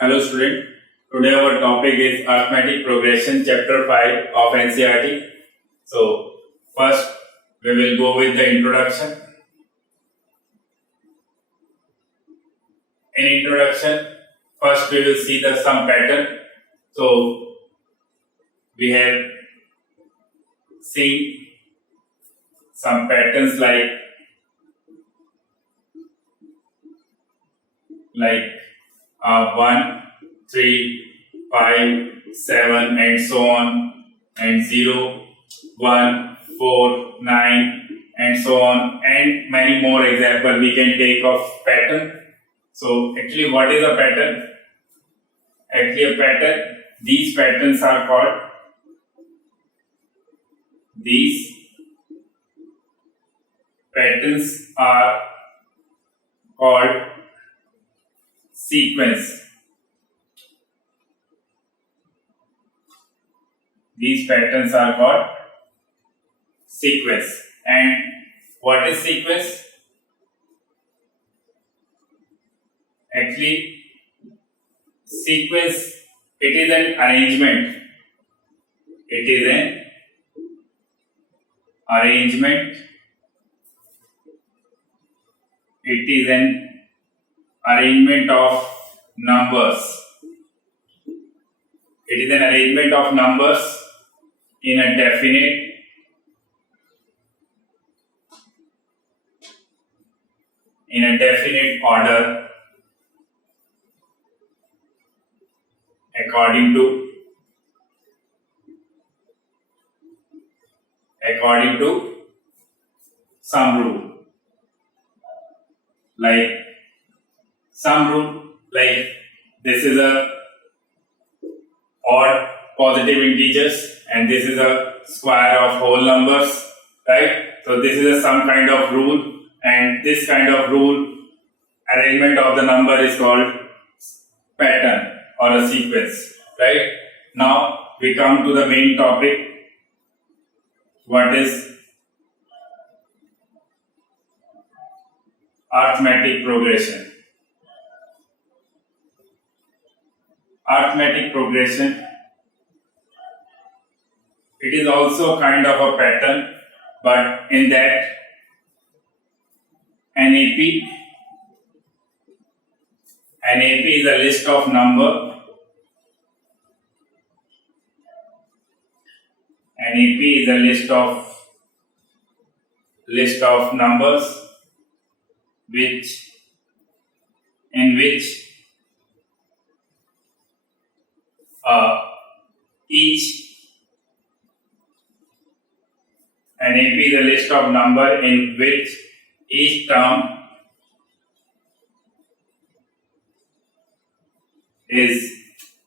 Hello student, today our topic is Arithmetic Progression Chapter 5 of NCERT. So first we will go with the introduction. In introduction, first we will see the sum pattern. So we have seen some patterns like 1, 3, 5, 7 and so on, and 0, 1, 4, 9 and so on, and many more examples we can take of pattern. So actually what is a pattern? Actually a pattern, these patterns are called sequence. These patterns are called sequence. And what is sequence? Actually, sequence, it is an arrangement. It is an arrangement. It is an arrangement of numbers. It is an arrangement of numbers in a definite order according to some rule. Like this is a odd positive integers and this is a square of whole numbers, right? So this is some kind of rule, and this kind of rule arrangement of the number is called pattern or a sequence, right? Now we come to the main topic. What is arithmetic progression? Arithmetic progression, it is also kind of a pattern, but in that NAP is a list of number. NAP is a list of numbers in which NAP is a list of number in which each term is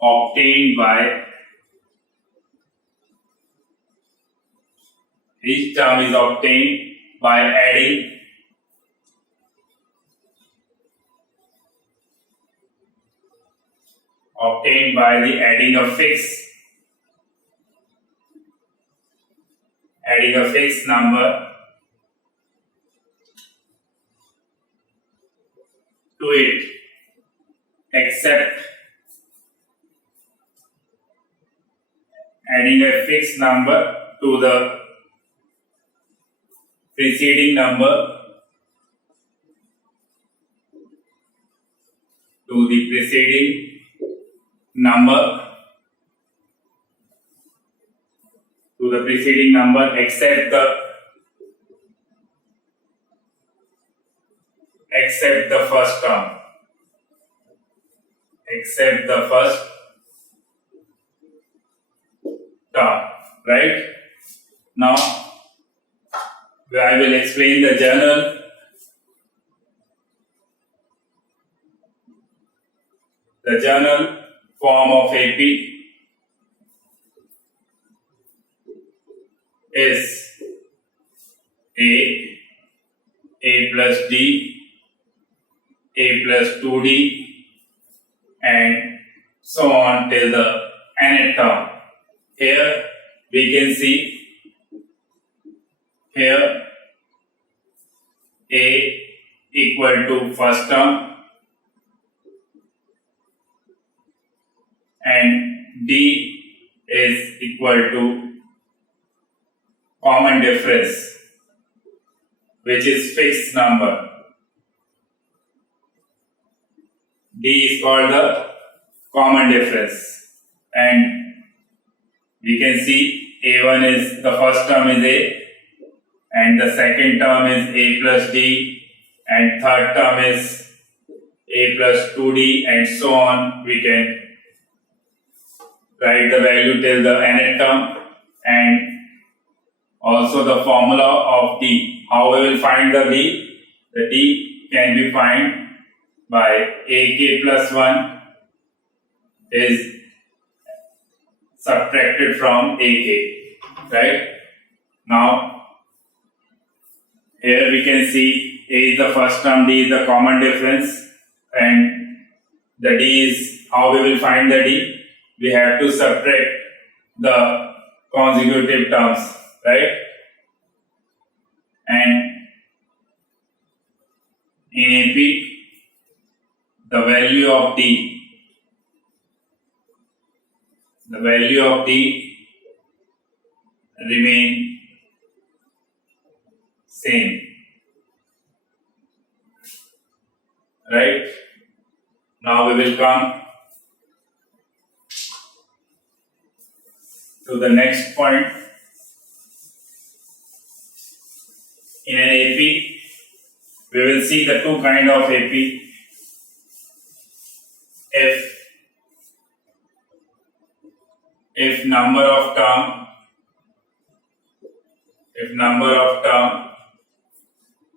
obtained by adding a fixed number to it, except adding a fixed number to the preceding number except the first term, right? Now I will explain the general form of AP is A plus D, A plus 2D, and so on till the nth term. Here we can see A equal to first term, and D is equal to common difference, which is fixed number. D is called the common difference, and we can see A1 is the first term is A, and the second term is A plus D, and third term is A plus 2D, and so on. We can write the value till the nth term, and also the formula of D. How we will find the D? The D can be found by AK plus 1 is subtracted from AK, right? Now, here we can see A is the first term, D is the common difference, and the D is, how we will find the D? We have to subtract the consecutive terms, right? And in AP, the value of D remain same, right? Now we will come to the next point. In an AP, we will see the two kind of AP. If number of term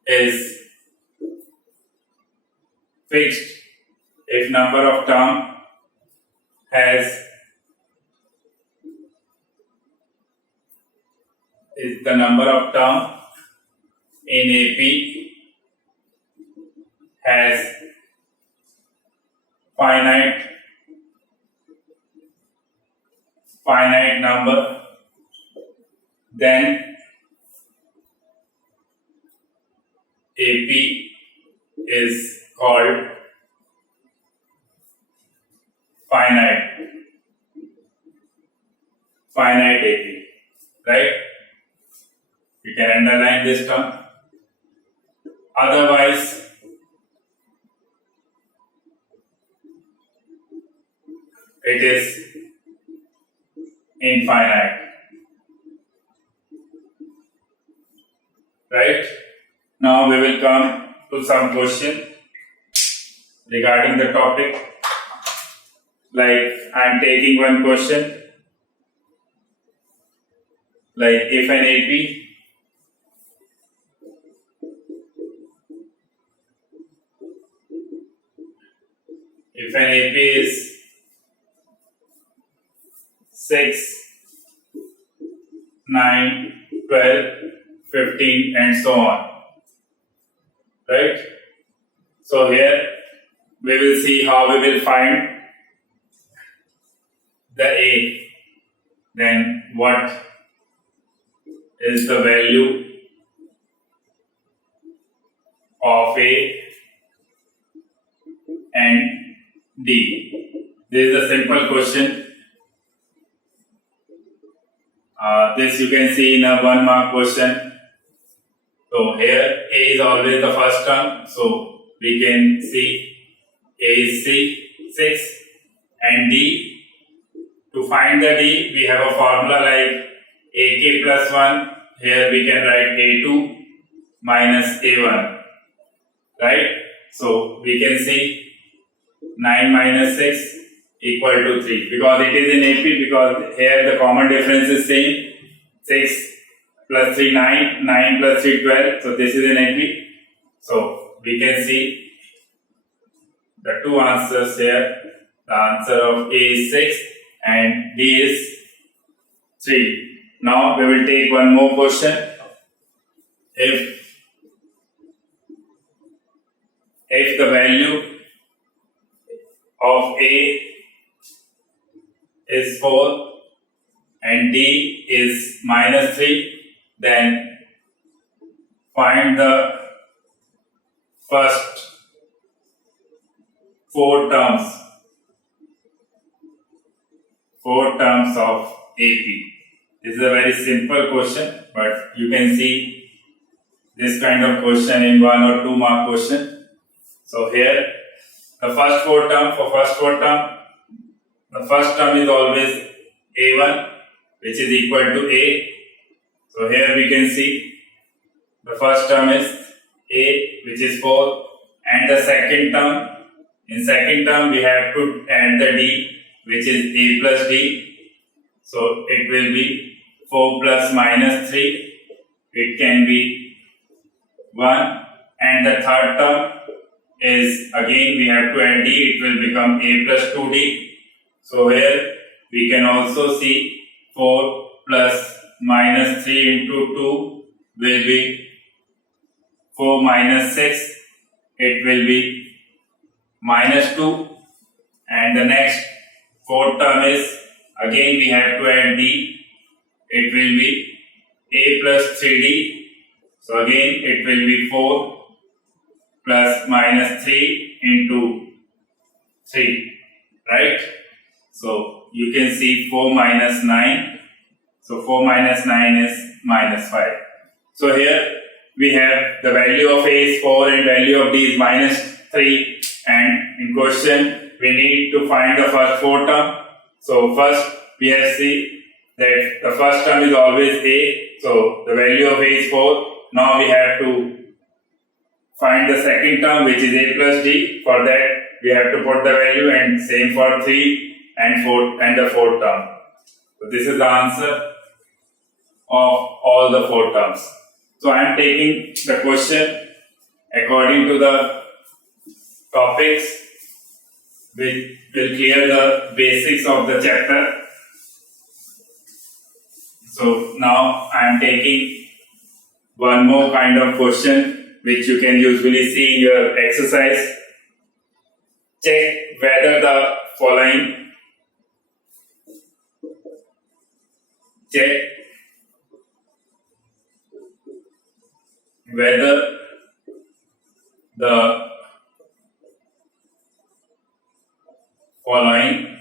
is fixed, if number of term is the number of term in AP has finite number, then AP is called finite AP, right? You can underline this term. Otherwise, it is infinite, right? Now we will come to some question regarding the topic. Like, I am taking one question, like if an AP is 6, 9, 12, 15 and so on, right? So here we will see how we will find the A. Then what is the value of A and D? This is a simple question. This you can see in a 1 mark question. So here A is always the first term, so we can see A is 6 and D. To find the D, we have a formula like AK plus 1. Here we can write A2 minus A1, right? So we can see 9 minus 6 equal to 3, because it is in AP, because here the common difference is same. 6 plus 3 9, 9 plus 3 12, so this is in AP. So we can see the two answers here. The answer of A is 6 and D is 3. Now we will take one more question. If the value of A is 4 and D is minus 3, then find the first 4 terms 4 terms of AP. This is a very simple question, but you can see this kind of question in 1 or 2 mark question. So here, the first 4 term, the first term is always A1, which is equal to A. So here we can see the first term is A, which is 4, and the second term, in second term we have to add the D, which is A plus D. So it will be 4 plus minus 3, it can be 1, and the third term is again we have to add D, it will become A plus 2D. So here we can also see 4 plus minus 3 into 2 will be 4 minus 6, it will be minus 2, and the next fourth term is again we have to add D, it will be A plus 3D. So again it will be 4 plus minus 3 into 3, right? So you can see 4 minus 9. So 4 minus 9 is minus 5. So here we have the value of A is 4 and value of D is minus 3, and in question we need to find the first 4 term. So first we have see that the first term is always A. So the value of A is 4. Now we have to find the second term, which is A plus D. For that we have to put the value, and same for 3 and 4 and the fourth term. So this is the answer of all the 4 terms. So I am taking the question according to the topics which will clear the basics of the chapter. So now I am taking one more kind of question which you can usually see in your exercise. Check whether the following whether the following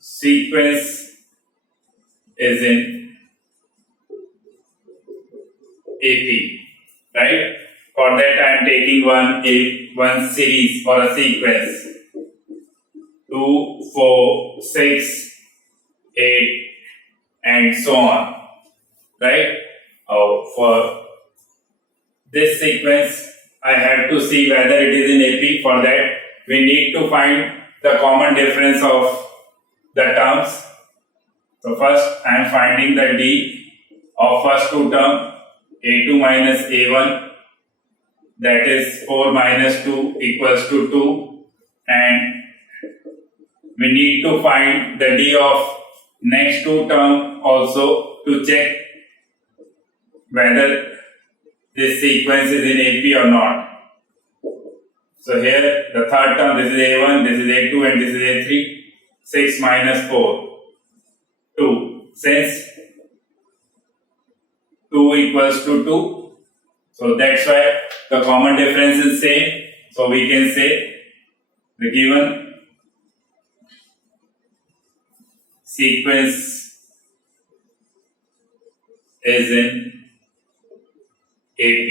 sequence is in AP, right? For that I am taking one series or a sequence 2, 4, 6, 8 and so on, right? For this sequence I have to see whether it is in AP. For that we need to find the common difference of the terms. So first I am finding the D of first 2 term, A2 minus A1, that is 4 minus 2 equals to 2, and we need to find the D of next 2 term also to check whether this sequence is in AP or not. So here the third term, this is A1, this is A2 and this is A3. 6 minus 4, 2. Since 2 equals to 2, so that's why the common difference is same. So we can say the given sequence is in AP,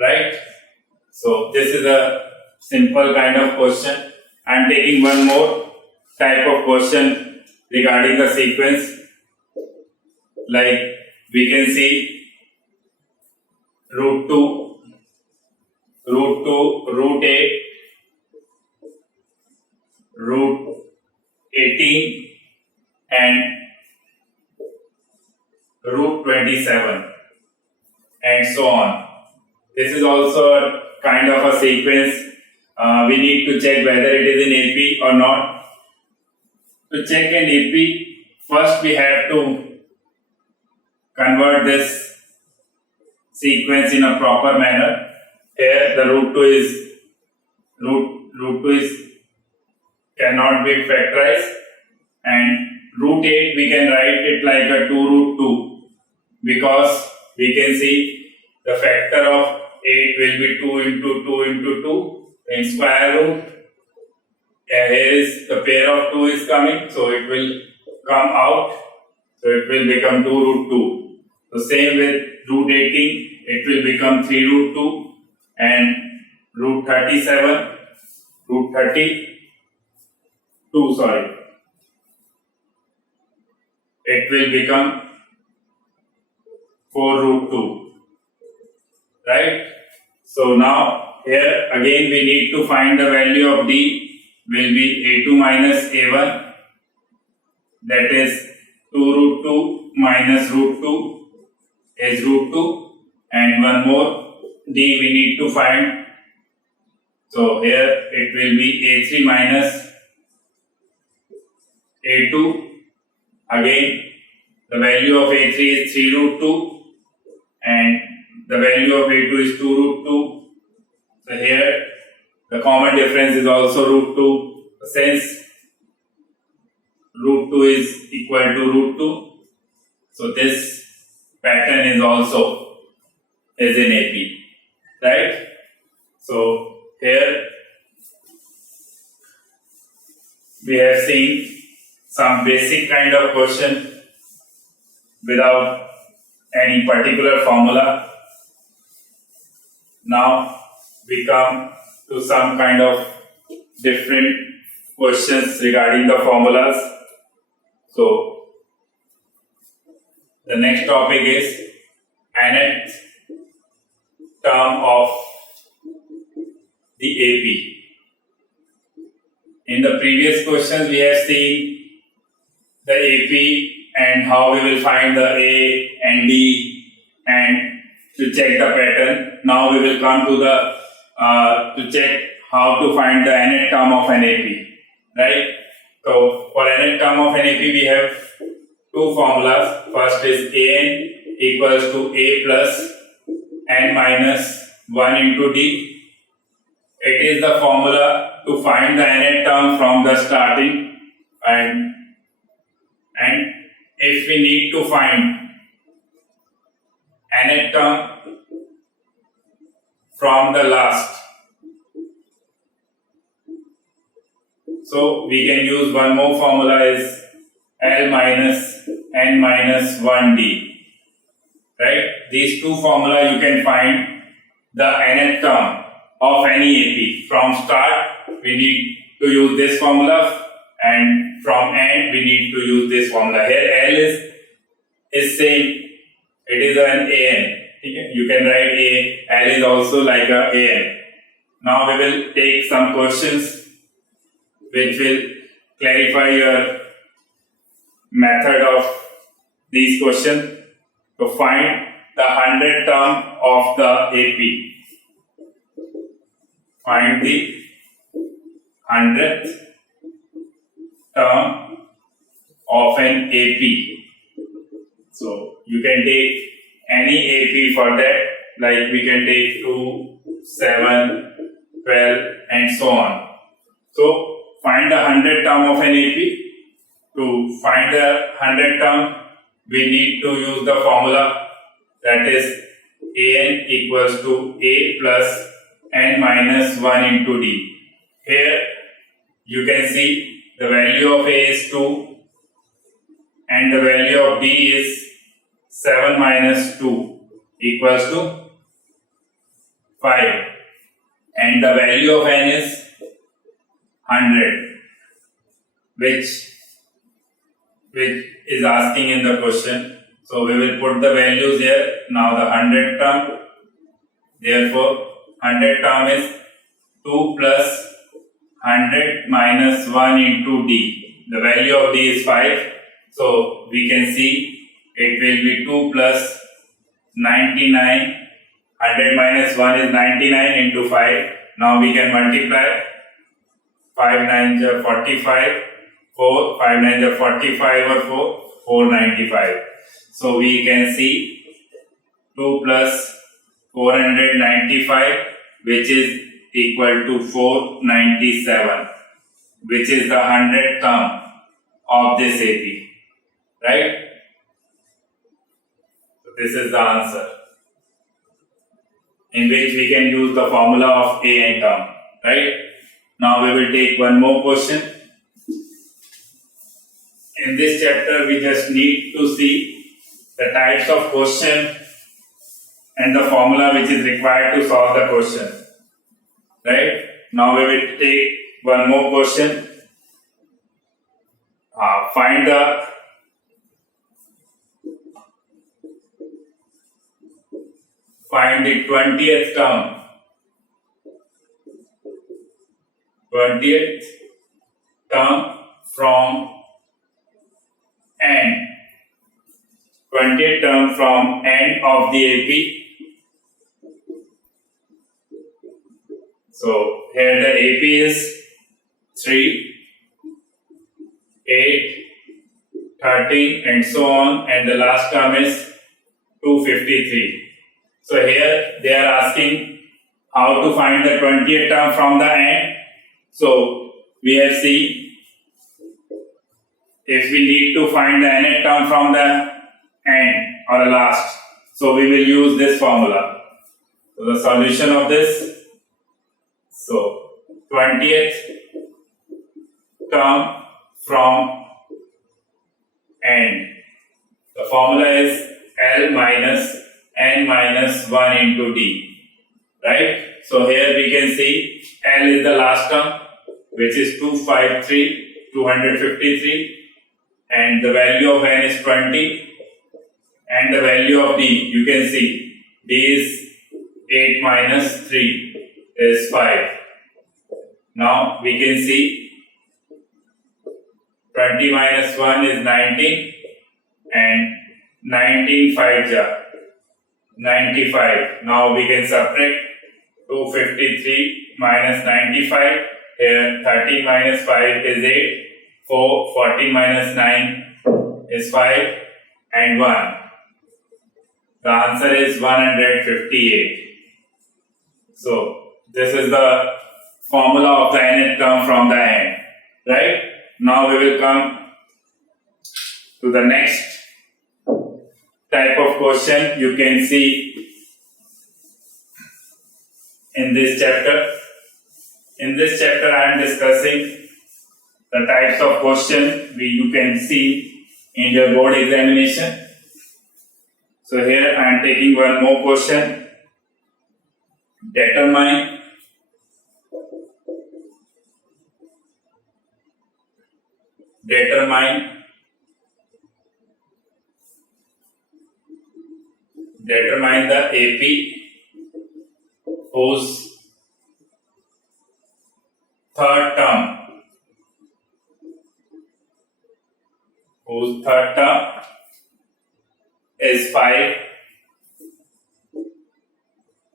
right? So this is a simple kind of question. I am taking one more type of question regarding the sequence. Like we can see root 2, root 8, root 18 and root 27 and so on. This is also a kind of a sequence. We need to check whether it is in AP or not. To check in AP, first we have to convert this sequence in a proper manner. Here the root 2 is cannot be factorized, and root 8 we can write it like a 2 root 2, because we can see the factor of 8 will be 2 into 2 into 2 in square root, here is the pair of 2 is coming, so it will come out, so it will become 2 root 2. So same with root 18, it will become 3 root 2, and root 37, root 32, sorry, it will become 4 root 2, right? So now here again we need to find the value of d will be a2 minus a1, that is 2 root 2 minus root 2 is root 2, and one more d we need to find. So here it will be a3 minus a2. Again the value of a3 is 3 root 2 and the value of a2 is 2 root 2. So here the common difference is also root 2. Since root 2 is equal to root 2, so this pattern is also is in AP, right? So here we have seen some basic kind of question without any particular formula. Now we come to some kind of different questions regarding the formulas. So the next topic is nth term of the AP. In the previous questions we have seen the AP and how we will find the A and D and to check the pattern. Now we will come to the to check how to find the nth term of an AP, right? So for nth term of an AP we have two formulas. First is an equals to a plus n minus 1 into d. It is the formula to find the nth term from the starting, and if we need to find nth term from the last, so we can use one more formula is L minus n minus 1d, right? These two formula you can find the nth term of any AP. From start we need to use this formula, and from end we need to use this formula. Here L is same, it is an an. You can write a, L is also like a an. Now we will take some questions which will clarify your method of these questions. To find the 100th term of the AP. Find the 100th term of an AP. So you can take any AP for that, like we can take 2, 7, 12 and so on. So find the 100th term of an AP. To find the 100th term we need to use the formula, that is an equals to a plus n minus 1 into d. Here you can see the value of a is 2 and the value of d is 7 minus 2 equals to 5, and the value of n is 100, which is asking in the question. So we will put the values here. Now the 100th term, therefore 100th term is 2 plus 100 minus 1 into d. The value of d is 5. So we can see it will be 2 plus 99. 100 minus 1 is 99 into 5. Now we can multiply. 5 9s are 45. 4, 5 9s are 45 or 4, 495. So we can see 2 plus 495, which is equal to 497, which is the 100th term of this AP, right? So this is the answer, in which we can use the formula of a n term, right? Now we will take one more question. In this chapter, we just need to see the types of question and the formula which is required to solve the question. Right? Now we will take one more question. Find the Find the 20th term. 20th term from n. 20th term from n of the AP. So here the AP is 3, 8, 13 and so on, and the last term is 253. So here they are asking how to find the 20th term from the n. So we have seen if we need to find the nth term from the end or the last, so we will use this formula. So the solution of this, so 20th term from end, the formula is L minus n minus 1 into d, right? So here we can see L is the last term, which is 253, and the value of n is 20, and the value of d, you can see d is 8 minus 3 is 5. Now we can see 20 minus 1 is 19, and 19 5 ja 95. Now we can subtract 253 minus 95. Here 13 minus 5 is 8. 40 minus 9 is 5 and 1. The answer is 158. So this is the formula of the nth term from the end. Right? Now we will come to the next type of question you can see in this chapter. In this chapter I am discussing the types of question you can see in your board examination. So here I am taking one more question. Determine the AP whose third term is 5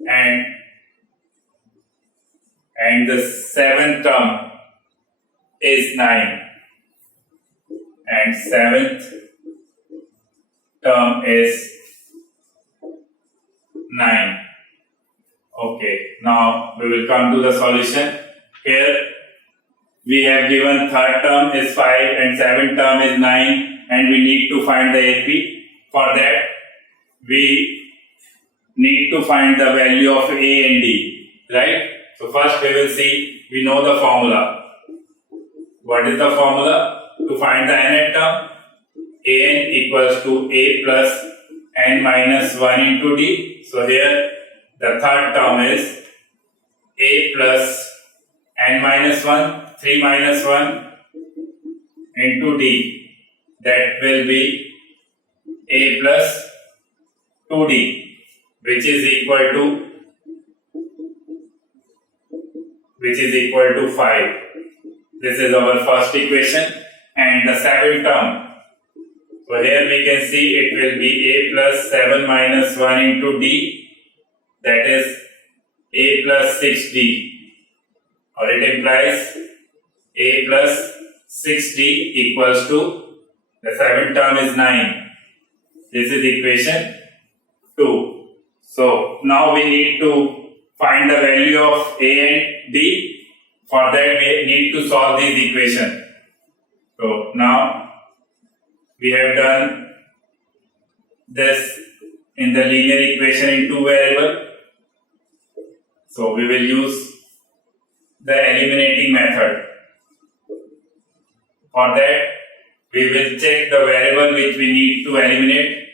and the seventh term is 9 and seventh term is 9. Okay, now we will come to the solution. Here we have given third term is 5 and seventh term is 9, and we need to find the AP. For that we need to find the value of A and D, right? So first we will see, we know the formula. What is the formula? To find the nth term, An equals to A plus n minus 1 into D. So here the third term is A plus n minus 1, 3 minus 1 into D. That will be A plus 2D, which is equal to 5. This is our first equation. And the seventh term, so here we can see it will be A plus 7 minus 1 into D, that is A plus 6D, or it implies A plus 6D equals to, the seventh term is 9. This is equation 2. So now we need to find the value of A and D. For that we need to solve this equation. So now we have done this in the linear equation in two variables. So we will use the eliminating method. For that, we will check the variable which we need to eliminate.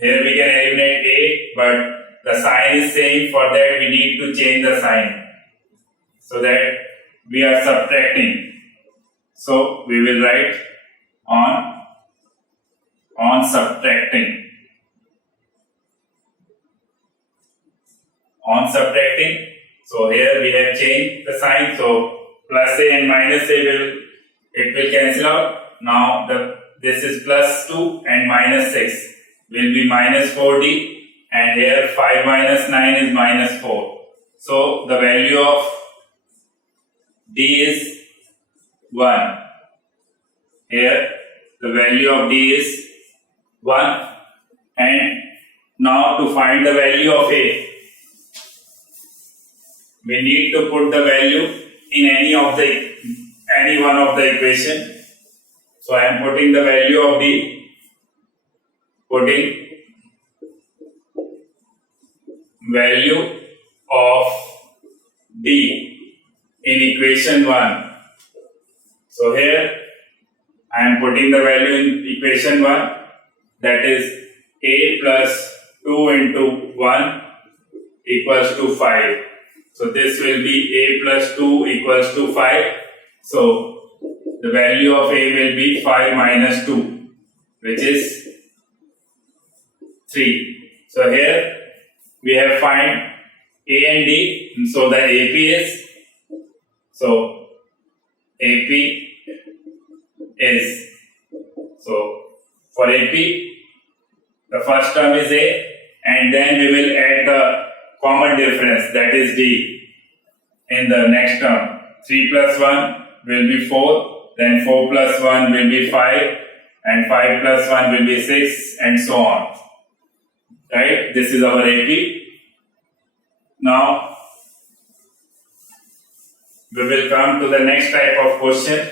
Here we can eliminate a, but the sign is same. For that, we need to change the sign so that we are subtracting. So we will write on subtracting. On subtracting. So here we have changed the sign. So plus a and minus a will cancel out. Now this is plus 2 and minus 6 will be minus 4d, and here 5 minus 9 is minus 4. So the value of d is 1. Here the value of d is 1, and now to find the value of a, we need to put the value in any one of the equation. So I am putting the value of d, putting value of d in equation 1. So here I am putting the value in equation 1, that is a plus 2 into 1 equals to 5. So this will be a plus 2 equals to 5. So the value of a will be 5 minus 2, which is 3. So here we have find a and d. So the AP is, so AP is, so for AP the first term is a, and then we will add the common difference, that is d, in the next term. 3 plus 1 will be 4, then 4 plus 1 will be 5, and 5 plus 1 will be 6, and so on. Right? This is our AP. Now we will come to the next type of question.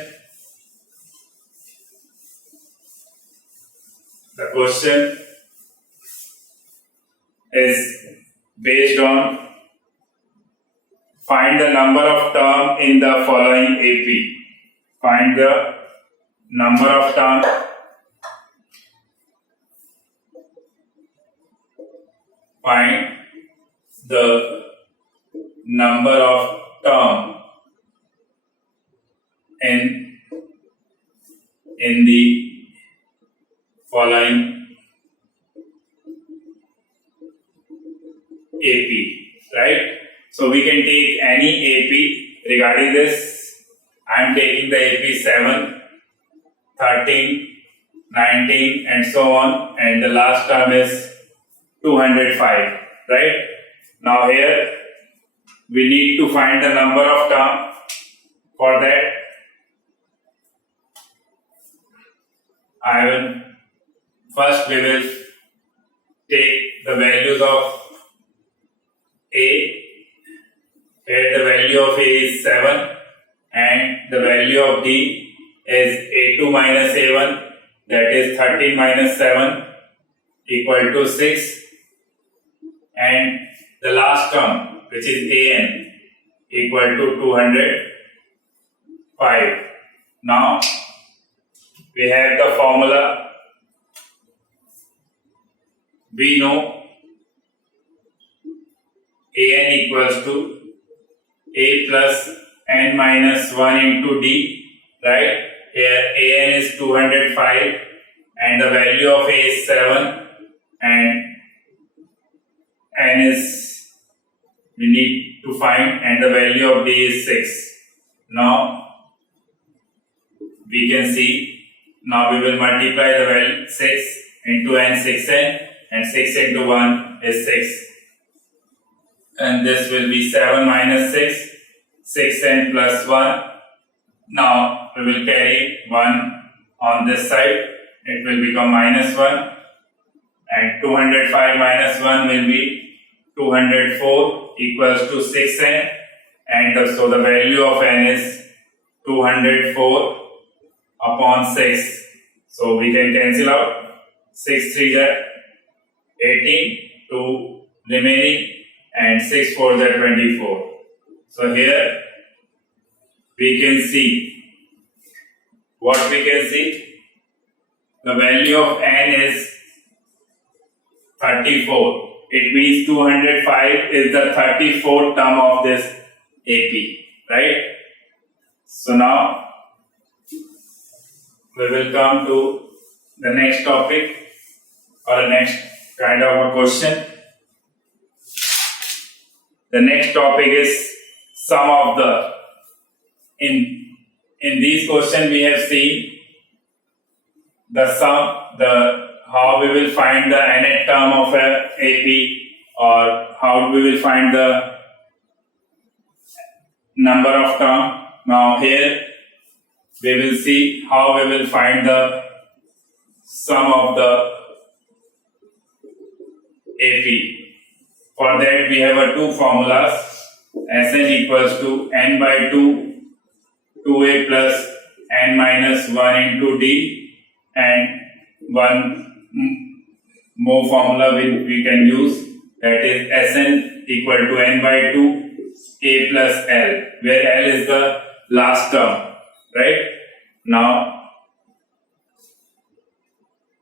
The question is based on find the number of term in the following AP. Find the number of term in the following AP, right? So we can take any AP regarding this. I am taking the AP 7, 13, 19 and so on, and the last term is 205, right? Now here we need to find the number of term. For that we will take the values of A. Here the value of A is 7 and the value of D is A2 minus A1, that is 13 minus 7 equal to 6, and the last term, which is AN, equal to 205. Now we have the formula. We know AN equals to A plus N minus 1 into D, right? Here AN is 205 and the value of A is 7 and N is we need to find, and the value of D is 6. Now we can see, now we will multiply the value 6 into N, 6N, and 6 into 1 is 6. And this will be 7 minus 6, 6N plus 1. Now we will carry 1 on this side, it will become minus 1, and 205 minus 1 will be 204 equals to 6N, and so the value of N is 204 upon 6. So we can cancel out 6 3 is 18, 2 remaining, and 6 4 is 24. So here we can see, what we can see, the value of n is 34. It means 205 is the 34th term of this AP, right? So now we will come to the next topic or the next kind of a question. The next topic is sum of the. In these questions we have seen the sum, how we will find the nth term of a AP, or how we will find the number of term. Now here we will see how we will find the sum of the AP. For that we have two formulas. Sn equals to n by 2, 2a plus n minus 1 into d, and one more formula we can use, that is Sn equal to n by 2 a plus l, where l is the last term, right? Now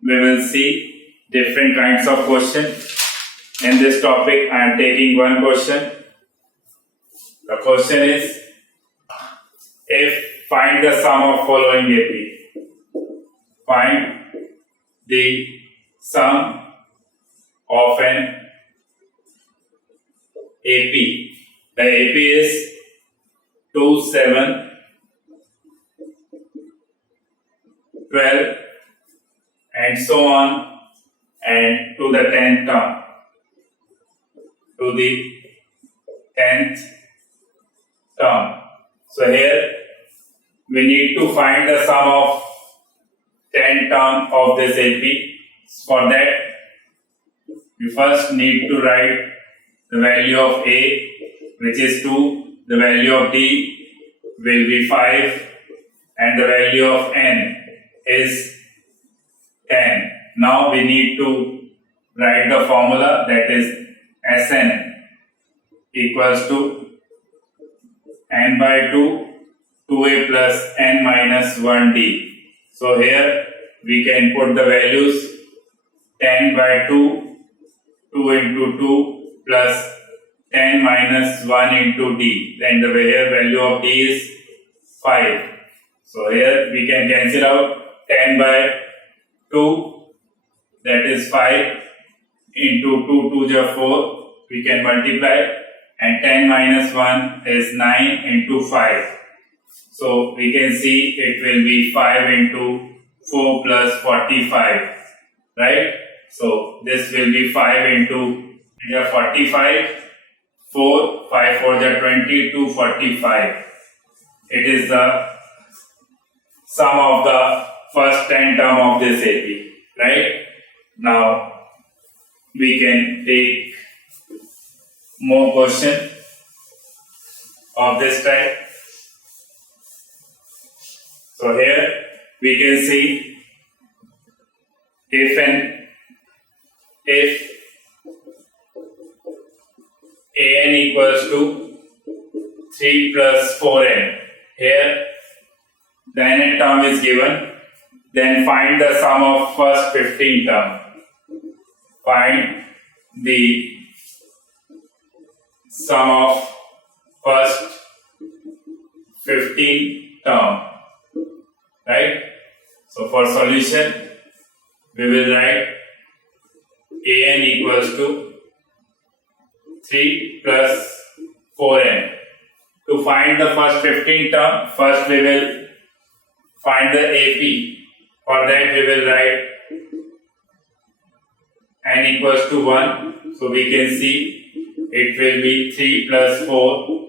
we will see different kinds of questions. In this topic I am taking one question. The question is, if find the sum of following AP. Find the sum of an AP. The AP is 2, 7, 12 and so on, and to the 10th term. To the 10th term. So here we need to find the sum of 10 term of this AP. For that we first need to write the value of A, which is 2, the value of D will be 5, and the value of N is 10. Now we need to write the formula, that is Sn equals to n by 2, 2a plus n minus 1d. So here we can put the values 10 by 2, 2 into 2 plus 10 minus 1 into d. Then the value of d is 5. So here we can cancel out 10 by 2, that is 5, into 2 2 is 4, we can multiply, and 10 minus 1 is 9 into 5. So we can see it will be 5 into 4 plus 45, right? So this will be 5 into 45, 4, 5 4 is 20, 45. It is the sum of the first 10 term of this AP, right? Now we can take more question of this type. So here we can see if an equals to 3 plus 4n, here the nth term is given, then find the sum of first 15 term. Find the sum of first 15 term, right? So for solution we will write an equals to 3 plus 4n. To find the first 15 term, first we will find the AP. For that we will write n equals to 1. So we can see it will be 3 plus 4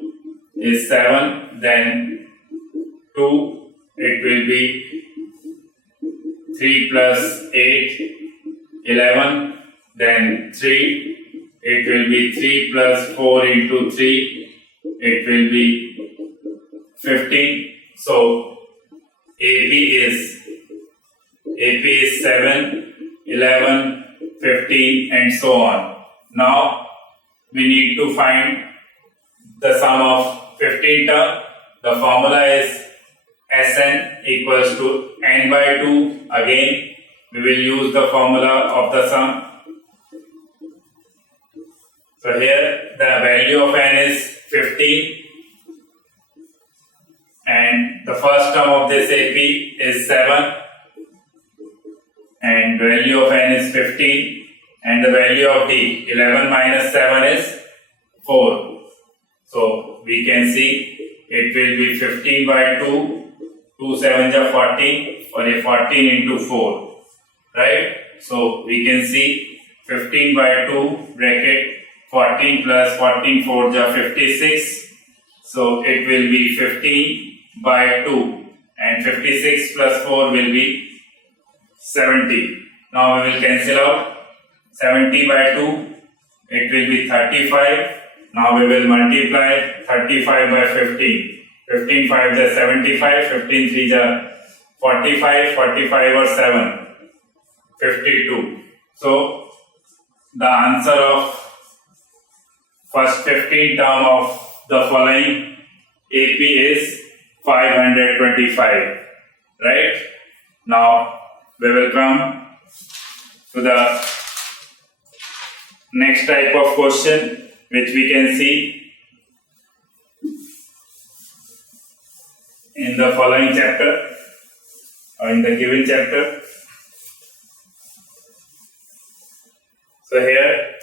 is 7, then 2, it will be 3 plus 8, 11, then 3, it will be 3 plus 4 into 3, it will be 15. So AP is 7, 11, 15 and so on. Now we need to find the sum of 15 term. the formula is Sn equals to n by 2. Again, we will use the formula of the sum. So here the value of n is 15 and the first term of this AP is 7 and value of n is 15 and the value of D 11 minus 7 is 4. So we can see it will be 15 by 2, 2 7s are 14 or a 14 into 4, right? So we can see 15 by 2 bracket 14 plus 14 4s are 56. So it will be 15 by 2 and 56 plus 4 will be 70. Now we will cancel out 70 by 2, it will be 35. Now we will multiply 35 by 15. 15 5s are 75, 15 3s are 45, 45 or 7, 52. So the answer of first 15 term of the following AP is 525, right? Now we will come to the next type of question which we can see in the following chapter or in the given chapter. So here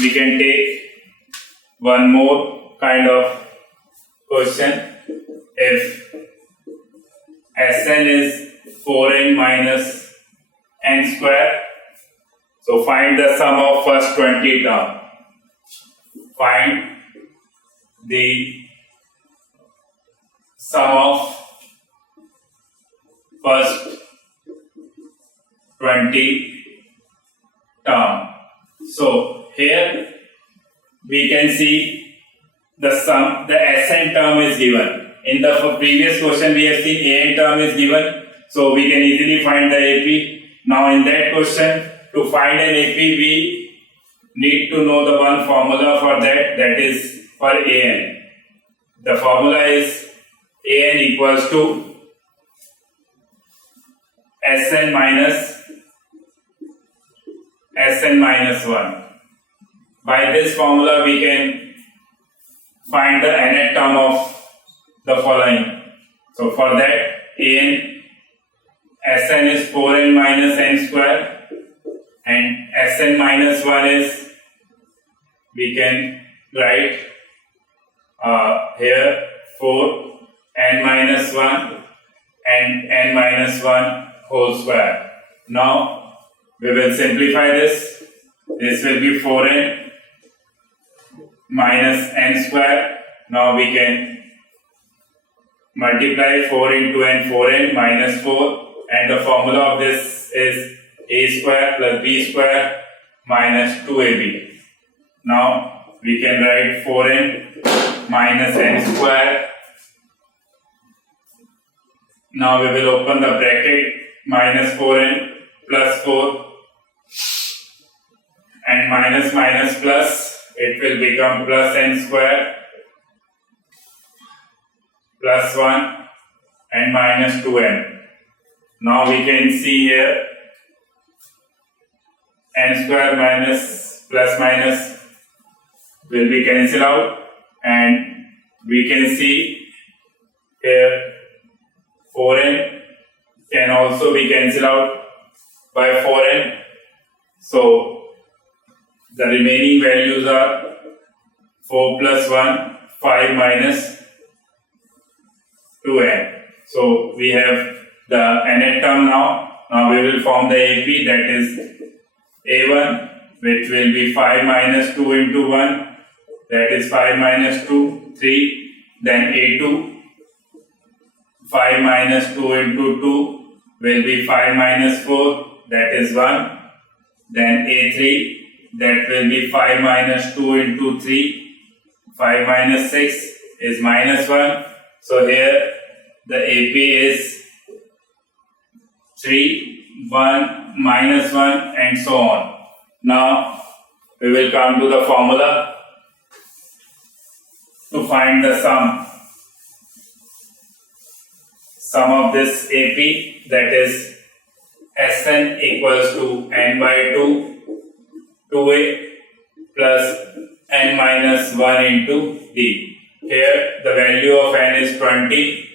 we can take one more kind of question. If Sn is 4n minus n square, so find the sum of first 20 term. Find the sum of first 20 term. So here we can see the sum, the Sn term is given. In the previous question we have seen An term is given, so we can easily find the AP. Now in that question, to find an AP we need to know the one formula for that, that is for An. The formula is An equals to Sn minus 1. By this formula we can find the nth term of the following. So for that Sn is 4n minus n square and Sn minus 1 is, we can write here 4n minus 1 and n minus 1 whole square. Now we will simplify this. This will be 4n minus n square. Now we can multiply 4 into n, 4n minus 4, and the formula of this is a square plus b square minus 2ab. Now we can write 4n minus n square. Now we will open the bracket, minus 4n plus 4 and minus minus plus, it will become plus n square plus 1 and minus 2n. Now we can see here n square minus plus minus will be cancelled out, and we can see here 4n can also be cancelled out by 4n. So the remaining values are 4 plus 1, 5 minus 2n. So we have the nth term now. Now we will form the AP, that is A1, which will be 5 minus 2 into 1, that is 5 minus 2, 3. Then A2, 5 minus 2 into 2 will be 5 minus 4, that is 1. Then A3, that will be 5 minus 2 into 3, 5 minus 6 is minus 1. So here the AP is 3, 1, minus 1 and so on. Now we will come to the formula to find the sum sum of this AP, that is Sn equals to n by 2, 2a plus n minus 1 into d. Here the value of n is 20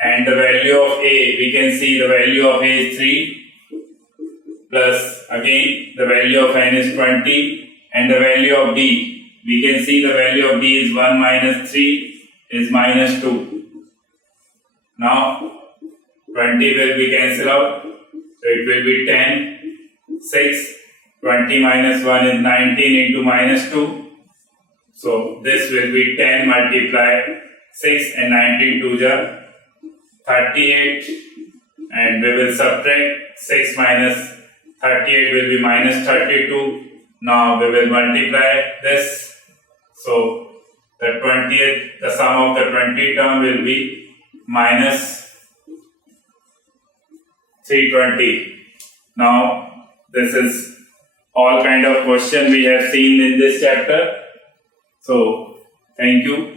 and the value of a, we can see the value of a is 3 plus again the value of n is 20 and the value of d, we can see the value of d is 1 minus 3 is minus 2. Now 20 will be cancelled out, so it will be 10, 6, 20 minus 1 is 19 into minus 2. So this will be 10 multiply 6 and 19 to the 38, and we will subtract 6 minus 38 will be minus 32. Now we will multiply this. So the 20th, the sum of the 20 term will be minus 320. Now this is all kind of question we have seen in this chapter. So thank you.